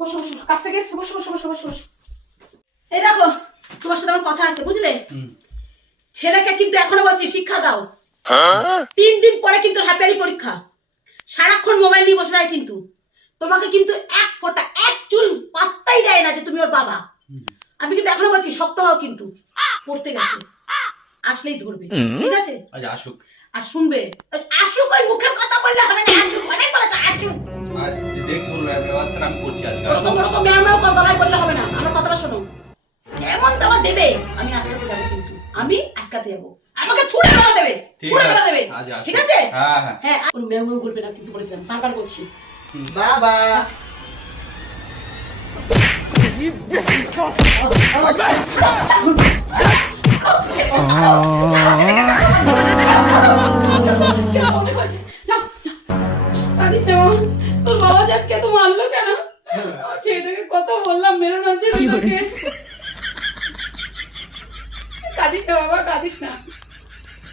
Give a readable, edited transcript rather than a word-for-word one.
বসো বসো, কাছ থেকে এসছো, বসো বসো বসো বসো বসো। এই দেখো, তোমার সাথে আমার কথা আছে, বুঝলে? ছেলেকে কিন্তু এখনো বলছি শিক্ষা দাও। 3 দিন পরে কিন্তু হ্যাপিয়ারি পরীক্ষা। সারাক্ষণ মোবাইল নিয়ে বসে থাকে কিন্তু। তোমাকে কিন্তু এক ফোঁটা, এক চুল পাত্তাই দেয় না যে তুমি ওর বাবা। আমি কিন্তু এখনো বলছি শক্ত হও, কিন্তু পড়তে গেছে, আসলেই ধরবে, ঠিক আছে? আচ্ছা আসুক। আর শুনবে, আসুক ওই মুখের কথা বললে হবে না, আসুক অনেক বলেছে, আসুক। আর দেখছো ব্যবস্থা আমি করছি আজকে। ওরকম ওরকম ম্যামরাও গলায় বললে হবে না, আমার কথাটা শোনো। এমন দেওয়া দেবে, আমি আটকাতে যাবো, কিন্তু আমি আটকাতে যাবো, আমাকে ছুড়ে ফেলা দেবে, ছুড়ে ফেলা দেবে, ঠিক আছে? হ্যাঁ হ্যাঁ হ্যাঁ, আর ম্যামরাও বলবে না কিন্তু, বলে দিলাম, বারবার বলছি। বাবা তোর বাবা আজকে এত মারলো কেন? আমার ছেলেটাকে কত বললাম মেরো না, ছেলেটাকে। কাঁদিস না বাবা, কাঁদিস না।